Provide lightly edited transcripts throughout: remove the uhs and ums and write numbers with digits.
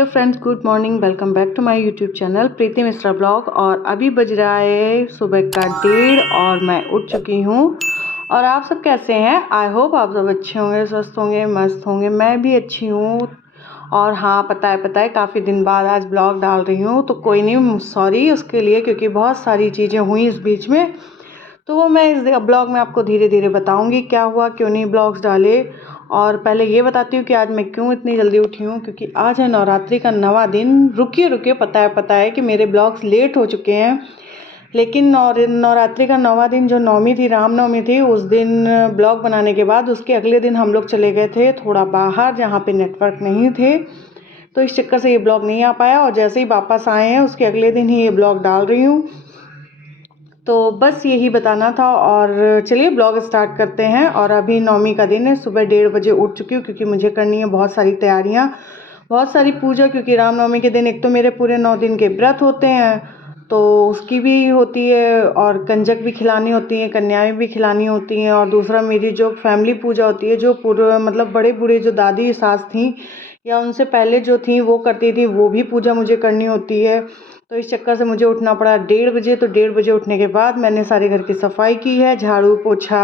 Hello friends, good morning. Welcome back to my YouTube channel Preeti Mishra blog. और अभी बज रहा है सुबह का 1:30 और मैं उठ चुकी हूँ। और आप सब कैसे हैं? आई होप आप सब अच्छे होंगे, स्वस्थ होंगे, मस्त होंगे। मैं भी अच्छी हूँ। और हाँ, पता है काफ़ी दिन बाद आज ब्लॉग डाल रही हूँ, तो कोई नहीं, सॉरी उसके लिए, क्योंकि बहुत सारी चीज़ें हुई इस बीच में। तो वो मैं इस ब्लॉग में आपको धीरे धीरे बताऊंगी क्या हुआ, क्यों नहीं ब्लॉग्स डाले। और पहले ये बताती हूँ कि आज मैं क्यों इतनी जल्दी उठी हूँ, क्योंकि आज है नवरात्रि का 9वां दिन। रुकिए, पता है कि मेरे ब्लॉग्स लेट हो चुके हैं, लेकिन नवरात्रि का 9वां दिन जो नवमी थी, रामनवमी थी, उस दिन ब्लॉग बनाने के बाद उसके अगले दिन हम लोग चले गए थे थोड़ा बाहर, जहाँ पे नेटवर्क नहीं थे। तो इस चक्कर से ये ब्लॉग नहीं आ पाया, और जैसे ही वापस आए हैं उसके अगले दिन ही ये ब्लॉग डाल रही हूँ। तो बस यही बताना था। और चलिए ब्लॉग स्टार्ट करते हैं। और अभी नवमी का दिन है, सुबह 1:30 बजे उठ चुकी हूँ, क्योंकि मुझे करनी है बहुत सारी तैयारियाँ, बहुत सारी पूजा। क्योंकि रामनवमी के दिन एक तो मेरे पूरे 9 दिन के व्रत होते हैं, तो उसकी भी होती है, और कंजक भी खिलानी होती है, कन्याएं भी खिलानी होती हैं। और दूसरा मेरी जो फैमिली पूजा होती है, जो पूरे मतलब बड़े बूढ़े जो दादी सास थी या उनसे पहले जो थी वो करती थी, वो भी पूजा मुझे करनी होती है। तो इस चक्कर से मुझे उठना पड़ा 1:30 बजे। तो 1:30 बजे उठने के बाद मैंने सारे घर की सफाई की है, झाड़ू पोछा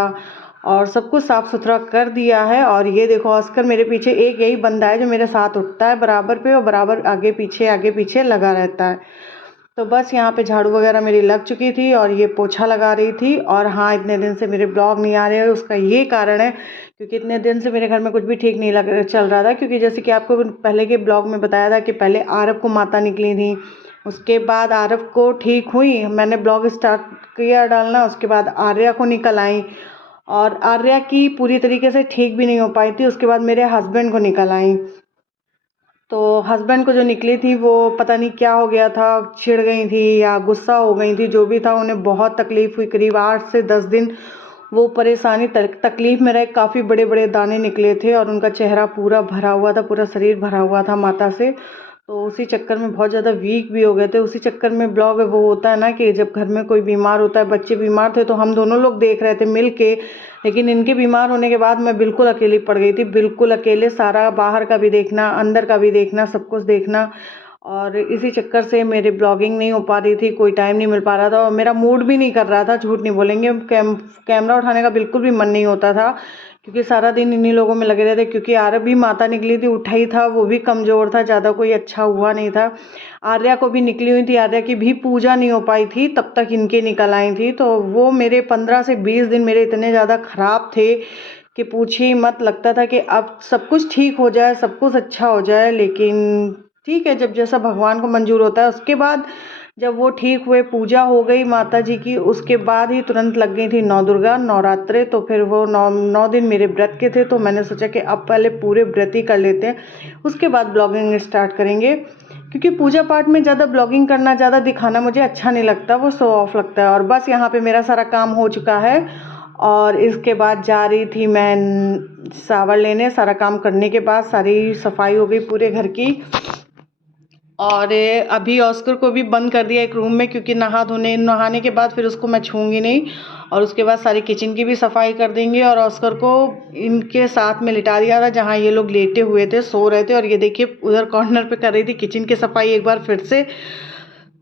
और सब कुछ साफ़ सुथरा कर दिया है। और ये देखो, ऑस्कर मेरे पीछे एक यही बंदा है जो मेरे साथ उठता है बराबर पे, और बराबर आगे पीछे लगा रहता है। तो बस यहाँ पे झाड़ू वगैरह मेरी लग चुकी थी, और ये पोछा लगा रही थी। और हाँ, इतने दिन से मेरे ब्लॉग नहीं आ रहे हैं, उसका ये कारण है क्योंकि इतने दिन से मेरे घर में कुछ भी ठीक नहीं चल रहा था। क्योंकि जैसे कि आपको पहले के ब्लॉग में बताया था कि पहले आरव को माता निकली थी, उसके बाद आरव को ठीक हुई, मैंने ब्लॉग स्टार्ट किया डालना, उसके बाद आर्या को निकल आई, और आर्या की पूरी तरीके से ठीक भी नहीं हो पाई थी। उसके बाद मेरे हस्बैंड को निकल आई। तो हस्बैंड को जो निकली थी वो पता नहीं क्या हो गया था, चिढ़ गई थी या गुस्सा हो गई थी, जो भी था, उन्हें बहुत तकलीफ़ हुई। करीब 8 से 10 दिन वो परेशानी तकलीफ़ में रहे। काफ़ी बड़े बड़े दाने निकले थे, और उनका चेहरा पूरा भरा हुआ था, पूरा शरीर भरा हुआ था माता से। तो उसी चक्कर में बहुत ज़्यादा वीक भी हो गए थे। उसी चक्कर में ब्लॉग वो होता है ना कि जब घर में कोई बीमार होता है, बच्चे बीमार थे, तो हम दोनों लोग देख रहे थे मिल के। लेकिन इनके बीमार होने के बाद मैं बिल्कुल अकेली पड़ गई थी, बिल्कुल अकेले, सारा बाहर का भी देखना, अंदर का भी देखना, सब कुछ देखना। और इसी चक्कर से मेरी ब्लॉगिंग नहीं हो पा रही थी, कोई टाइम नहीं मिल पा रहा था, और मेरा मूड भी नहीं कर रहा था, झूठ नहीं बोलेंगे। कैमरा उठाने का बिल्कुल भी मन नहीं होता था, क्योंकि सारा दिन इन्हीं लोगों में लगे रहते। क्योंकि आरव भी माता निकली थी, उठा ही था, वो भी कमज़ोर था, ज़्यादा कोई अच्छा हुआ नहीं था। आर्या को भी निकली हुई थी, आर्या की भी पूजा नहीं हो पाई थी, तब तक इनके निकल आई थी। तो वो मेरे 15 से 20 दिन मेरे इतने ज़्यादा ख़राब थे कि पूछिए मत। लगता था कि अब सब कुछ ठीक हो जाए, सब कुछ अच्छा हो जाए, लेकिन ठीक है, जब जैसा भगवान को मंजूर होता है। उसके बाद जब वो ठीक हुए, पूजा हो गई माता जी की, उसके बाद ही तुरंत लग गई थी नौ दुर्गा नवरात्रे। तो फिर वो 9 दिन मेरे व्रत के थे, तो मैंने सोचा कि अब पहले पूरे व्रत ही कर लेते हैं, उसके बाद ब्लॉगिंग स्टार्ट करेंगे। क्योंकि पूजा पाठ में ज़्यादा ब्लॉगिंग करना, ज़्यादा दिखाना मुझे अच्छा नहीं लगता, वो शो ऑफ लगता है। और बस यहाँ पे मेरा सारा काम हो चुका है, और इसके बाद जा रही थी मैं सावर लेने। सारा काम करने के बाद सारी सफाई हो गई पूरे घर की। और अभी ऑस्कर को भी बंद कर दिया एक रूम में, क्योंकि नहाने के बाद फिर उसको मैं छूँगी नहीं। और उसके बाद सारी किचन की भी सफाई कर देंगे, और ऑस्कर को इनके साथ में लिटा दिया था, जहाँ ये लोग लेटे हुए थे, सो रहे थे। और ये देखिए उधर कॉर्नर पे कर रही थी किचन की सफाई एक बार फिर से।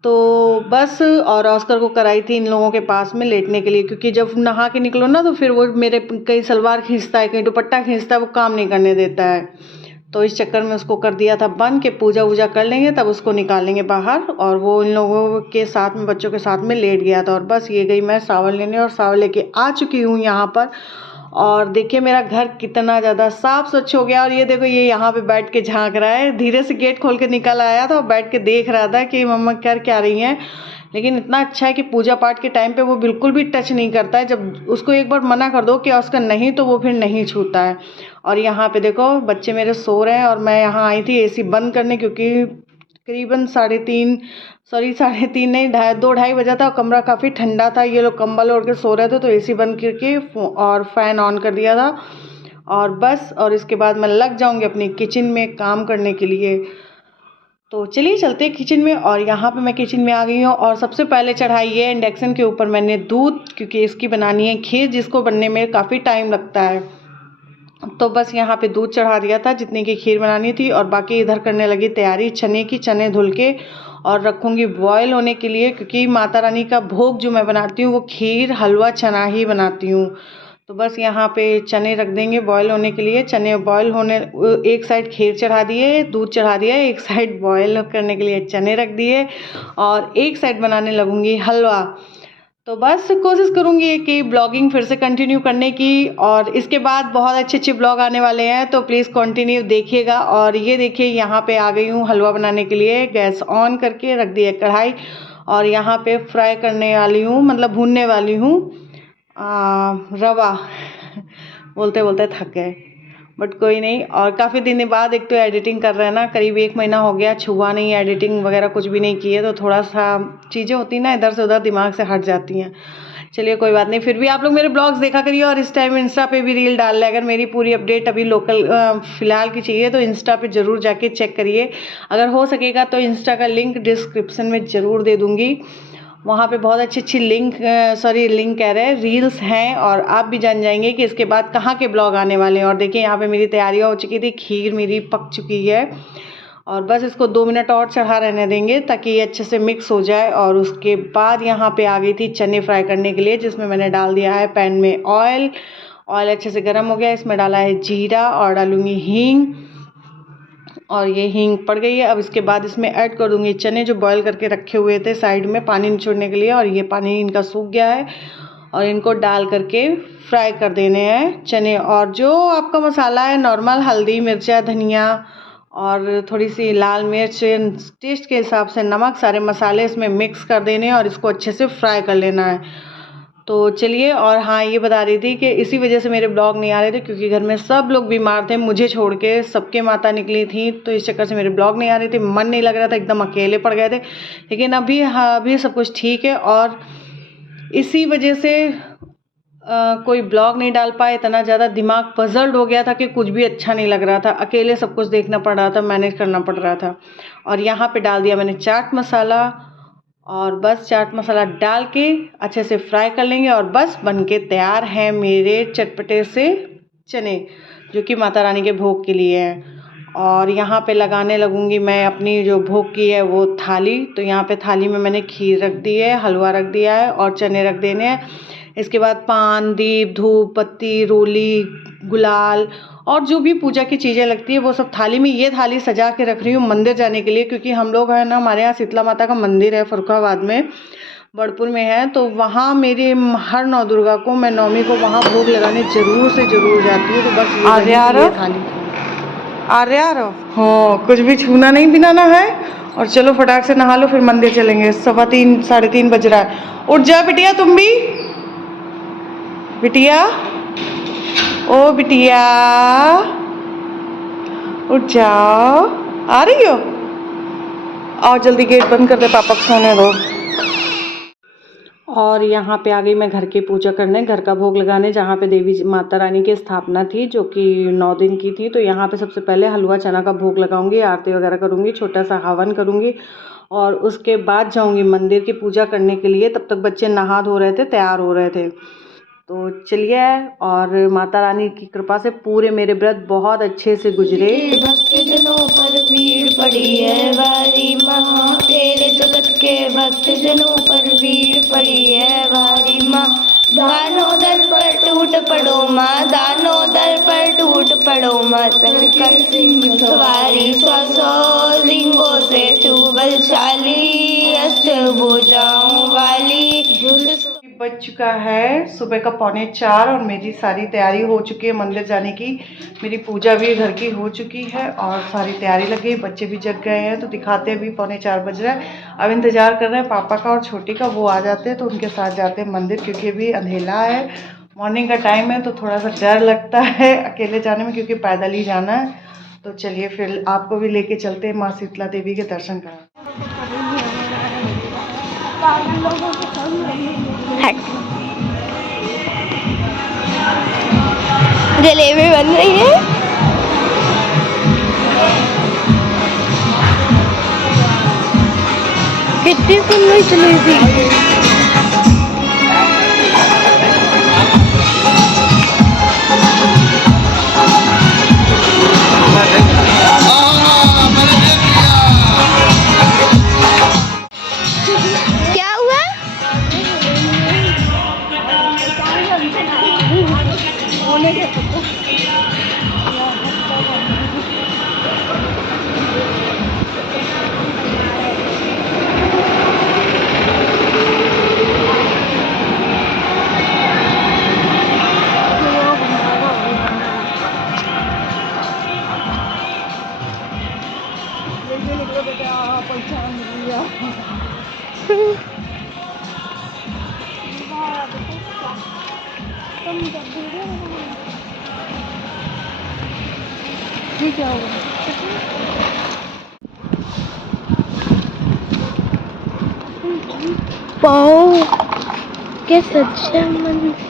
तो बस, और ऑस्कर को कराई थी इन लोगों के पास में लेटने के लिए, क्योंकि जब नहा के निकलो ना, तो फिर वो मेरे कहीं सलवार खींचता है, कहीं दुपट्टा खींचता है, वो काम नहीं करने देता है। तो इस चक्कर में उसको कर दिया था बंद, के पूजा वूजा कर लेंगे तब उसको निकालेंगे बाहर। और वो इन लोगों के साथ में, बच्चों के साथ में लेट गया था। और बस ये गई मैं सावन लेने, और सावन लेके आ चुकी हूँ यहाँ पर। और देखिए मेरा घर कितना ज़्यादा साफ़ स्वच्छ हो गया। और ये देखो, ये यहाँ पे बैठ के झांक रहा है, धीरे से गेट खोल के निकल आया था और बैठ के देख रहा था कि मम्मा कर क्या रही हैं। लेकिन इतना अच्छा है कि पूजा पाठ के टाइम पे वो बिल्कुल भी टच नहीं करता है। जब उसको एक बार मना कर दो कि उसका नहीं, तो वो फिर नहीं छूता है। और यहाँ पे देखो बच्चे मेरे सो रहे हैं, और मैं यहाँ आई थी एसी बंद करने, क्योंकि करीबन 3:30, सॉरी 3:30 नहीं, 2-2:30 बजा था, और कमरा काफ़ी ठंडा था, ये लोग कंबल ओढ़ के सो रहे थे। तो एसी बंद करके और फ़ैन ऑन कर दिया था। और बस, और इसके बाद मैं लग जाऊँगी अपनी किचन में काम करने के लिए। तो चलिए चलते हैं किचन में। और यहाँ पे मैं किचन में आ गई हूँ, और सबसे पहले चढ़ाई है इंडक्शन के ऊपर मैंने दूध, क्योंकि इसकी बनानी है खीर, जिसको बनने में काफ़ी टाइम लगता है। तो बस यहाँ पे दूध चढ़ा दिया था जितने की खीर बनानी थी, और बाकी इधर करने लगी तैयारी चने की। चने धुल के और रखूँगी बॉयल होने के लिए, क्योंकि माता रानी का भोग जो मैं बनाती हूँ वो खीर हलवा चना ही बनाती हूँ। तो बस यहाँ पे चने रख देंगे बॉयल होने के लिए। चने बॉयल होने, एक साइड खीर चढ़ा दिए, दूध चढ़ा दिया, एक साइड बॉयल करने के लिए चने रख दिए, और एक साइड बनाने लगूँगी हलवा। तो बस कोशिश करूँगी कि ब्लॉगिंग फिर से कंटिन्यू करने की, और इसके बाद बहुत अच्छे अच्छे ब्लॉग आने वाले हैं, तो प्लीज़ कंटिन्यू देखिएगा। और ये देखिए यहाँ पे आ गई हूँ हलवा बनाने के लिए। गैस ऑन करके रख दी है कढ़ाई, और यहाँ पे फ्राई करने वाली हूँ, मतलब भूनने वाली हूँ रवा। बोलते बोलते थक गए, बट कोई नहीं। और काफ़ी दिन बाद एक तो एडिटिंग कर रहे हैं ना, करीब 1 महीना हो गया, छुआ नहीं, एडिटिंग वगैरह कुछ भी नहीं किए, तो थोड़ा सा चीज़ें होती ना इधर से उधर दिमाग से हट जाती हैं। चलिए कोई बात नहीं, फिर भी आप लोग मेरे ब्लॉग्स देखा करिए, और इस टाइम इंस्टा पे भी रील डाल रहे। अगर मेरी पूरी अपडेट अभी लोकल फ़िलहाल की चाहिए तो इंस्टा पे ज़रूर जाके चेक करिए। अगर हो सकेगा तो इंस्टा का लिंक डिस्क्रिप्शन में ज़रूर दे दूँगी। वहाँ पे बहुत अच्छी अच्छी लिंक कह रहे हैं, रील्स हैं, और आप भी जान जाएंगे कि इसके बाद कहाँ के ब्लॉग आने वाले हैं। और देखिए यहाँ पे मेरी तैयारियाँ हो चुकी थी, खीर मेरी पक चुकी है, और बस इसको 2 मिनट और चढ़ा रहने देंगे ताकि ये अच्छे से मिक्स हो जाए। और उसके बाद यहाँ पे आ गई थी चने फ्राई करने के लिए, जिसमें मैंने डाल दिया है पैन में ऑयल अच्छे से गर्म हो गया, इसमें डाला है जीरा और डालूँगी हींग, और ये हींग पड़ गई है। अब इसके बाद इसमें ऐड कर दूंगी चने जो बॉईल करके रखे हुए थे साइड में पानी निचोड़ने के लिए, और ये पानी इनका सूख गया है, और इनको डाल करके फ्राई कर देने हैं चने। और जो आपका मसाला है नॉर्मल, हल्दी मिर्चा धनिया और थोड़ी सी लाल मिर्च, टेस्ट के हिसाब से नमक, सारे मसाले इसमें मिक्स कर देने हैं, और इसको अच्छे से फ्राई कर लेना है। तो चलिए, और हाँ ये बता रही थी कि इसी वजह से मेरे ब्लॉग नहीं आ रहे थे, क्योंकि घर में सब लोग बीमार थे, मुझे छोड़ के सबके माता निकली थी, तो इस चक्कर से मेरे ब्लॉग नहीं आ रहे थे, मन नहीं लग रहा था, एकदम अकेले पड़ गए थे। लेकिन अभी हाँ, अभी सब कुछ ठीक है, और इसी वजह से कोई ब्लॉग नहीं डाल पाए। इतना ज़्यादा दिमाग पजल्ड हो गया था कि कुछ भी अच्छा नहीं लग रहा था, अकेले सब कुछ देखना पड़ रहा था, मैनेज करना पड़ रहा था। और यहाँ पे डाल दिया मैंने चाट मसाला, और बस चाट मसाला डाल के अच्छे से फ्राई कर लेंगे, और बस बन के तैयार हैं मेरे चटपटे से चने, जो कि माता रानी के भोग के लिए हैं। और यहाँ पे लगाने लगूंगी मैं अपनी जो भोग की है वो थाली। तो यहाँ पे थाली में मैंने खीर रख दी है, हलवा रख दिया है, और चने रख देने हैं। इसके बाद पान, दीप, धूप बत्ती, रोली, गुलाल और जो भी पूजा की चीज़ें लगती है वो सब थाली में। ये थाली सजा के रख रही हूँ मंदिर जाने के लिए, क्योंकि हम लोग है ना, हमारे यहाँ शीतला माता का मंदिर है फरुखाबाद में, बड़पुर में है, तो वहाँ मेरे हर नौ दुर्गा को, मैं नौमी को वहाँ भोग लगाने ज़रूर से ज़रूर जाती हूँ। तो बस ये थाली हाँ, कुछ भी छूना नहीं पिनाना है। और चलो फटाक से नहा लो, फिर मंदिर चलेंगे। 3:15 3:30 बज रहा है। उठ जा बिटिया, तुम भी बिटिया, ओ बिटिया उठ जाओ, आ रही हो? आओ जल्दी, गेट बंद कर दे, पापा को सोने दो। और यहाँ पे आ गई मैं घर की पूजा करने, घर का भोग लगाने, जहाँ पे देवी माता रानी की स्थापना थी, जो कि 9 दिन की थी। तो यहाँ पे सबसे पहले हलवा चना का भोग लगाऊंगी, आरती वगैरह करूँगी, छोटा सा हवन करूँगी, और उसके बाद जाऊँगी मंदिर की पूजा करने के लिए। तब तक बच्चे नहा धो रहे थे, तैयार हो रहे थे। तो चलिए, और माता रानी की कृपा से पूरे मेरे व्रत बहुत अच्छे से गुजरे। भक्तजनों पर भीड़ पड़ी है भारी माँ, तेरे जगत के भक्तजनों पर भीड़ पड़ी है भारी माँ। दानों दर पर टूट पड़ो माँ, दानों दर पर टूट पड़ो माँ। शंकर सिंह सवारी 100 लिंगों से तू बलशाली, अष्टभुजाओं वाली। बज चुका है सुबह का 3:45, और मेरी सारी तैयारी हो चुकी है मंदिर जाने की। मेरी पूजा भी घर की हो चुकी है, और सारी तैयारी लग गई, बच्चे भी जग गए हैं। तो दिखाते हैं, अभी 3:45 बज रहा है। अब इंतज़ार कर रहे हैं पापा का और छोटी का, वो आ जाते हैं तो उनके साथ जाते हैं मंदिर, क्योंकि अभी अंधेला है, मॉर्निंग का टाइम है, तो थोड़ा सा डर लगता है अकेले जाने में, क्योंकि पैदल ही जाना है। तो चलिए फिर आपको भी लेके चलते हैं माँ शीतला देवी के दर्शन कराने। जलेबी बन रही है। कितनी सुंदर जलेबी। क्या हुआ? ये क्या होगा? वाओ, क्या सच्चा मंदिर।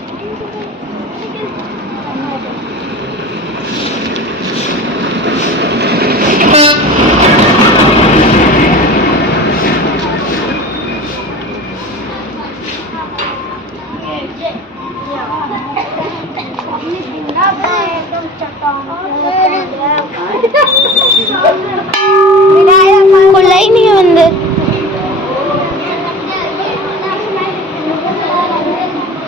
खुला ही नहीं है मंदिर।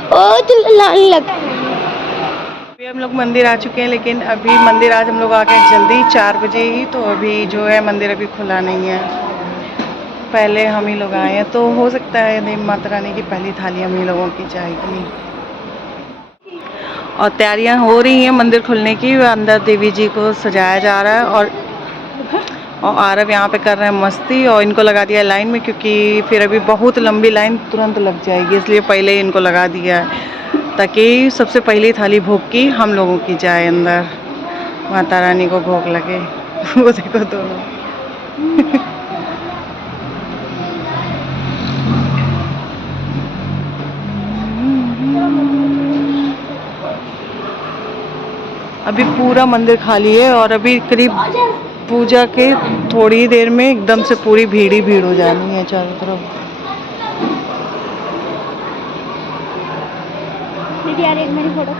ओ तो लाने लग। अभी हम लोग मंदिर आ चुके हैं, लेकिन अभी मंदिर आज हम लोग आ गए जल्दी 4 बजे ही, तो अभी जो है मंदिर अभी खुला नहीं है। पहले हम ही लोग आए हैं, तो हो सकता है देवी माता रानी की पहली थाली हम ही लोगों की जाएगी। और तैयारियां हो रही हैं मंदिर खुलने की। अंदर देवी जी को सजाया जा रहा है और आरव यहाँ पे कर रहे हैं मस्ती, और इनको लगा दिया लाइन में, क्योंकि फिर अभी बहुत लंबी लाइन तुरंत लग जाएगी, इसलिए पहले ही इनको लगा दिया है, ताकि सबसे पहली थाली भोग की हम लोगों की जाए अंदर, माता रानी को भोग लगे। वो देखो दोनों। अभी पूरा मंदिर खाली है, और अभी करीब पूजा के थोड़ी देर में एकदम से पूरी भीड़ ही भीड़ हो जानी है चारों तरफ। यार एक मेरी फोटो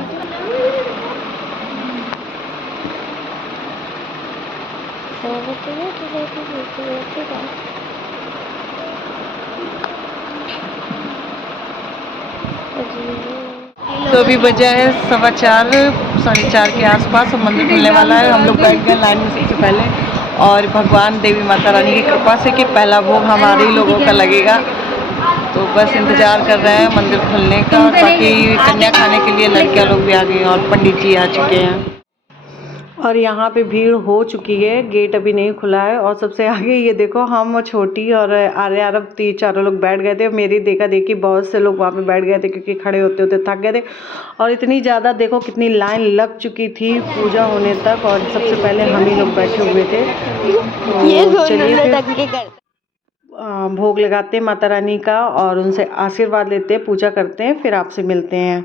तो अभी बजा है 4:15, 4:30 के आसपास, और मंदिर खुलने वाला है। हम लोग बैठ गए लाइन में सबसे पहले, और भगवान देवी माता रानी की कृपा से कि पहला भोग हमारे ही लोगों का लगेगा, तो बस इंतज़ार कर रहे हैं मंदिर खुलने का। बाकी कन्या खाने के लिए लड़कियां लोग भी आ गई हैं, और पंडित जी आ चुके हैं, और यहाँ पे भीड़ हो चुकी है। गेट अभी नहीं खुला है। और सबसे आगे ये देखो, हम छोटी और आर्य आरब चारों लोग बैठ गए थे। मेरी देखा देखी बहुत से लोग वहाँ पे बैठ गए थे, क्योंकि खड़े होते होते थक गए थे, और इतनी ज़्यादा देखो कितनी लाइन लग चुकी थी पूजा होने तक, और सबसे पहले हम ही लोग बैठे हुए थे। तो चलिए फिर भोग लगाते हैं माता रानी का, और उनसे आशीर्वाद लेते हैं, पूजा करते हैं, फिर आपसे मिलते हैं।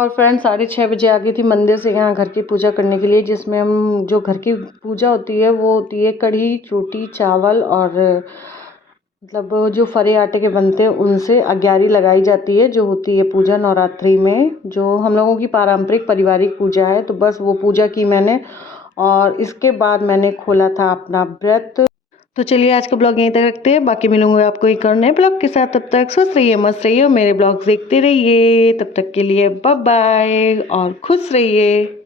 और फ्रेंड्स 6:30 बजे आ गई थी मंदिर से यहाँ घर की पूजा करने के लिए, जिसमें हम जो घर की पूजा होती है वो होती है कढ़ी, रोटी, चावल और मतलब जो फरे आटे के बनते हैं उनसे अग्यारी लगाई जाती है, जो होती है पूजा नवरात्रि में, जो हम लोगों की पारंपरिक पारिवारिक पूजा है। तो बस वो पूजा की मैंने और इसके बाद मैंने खोला था अपना व्रत। तो चलिए आज का ब्लॉग यहीं तक रखते हैं, बाकी मिलूंगा आपको एक और नए ब्लॉग के साथ। तब तक स्वस्थ रहिए, मस्त रहिए और मेरे ब्लॉग देखते रहिए। तब तक के लिए बाय बाय और खुश रहिए।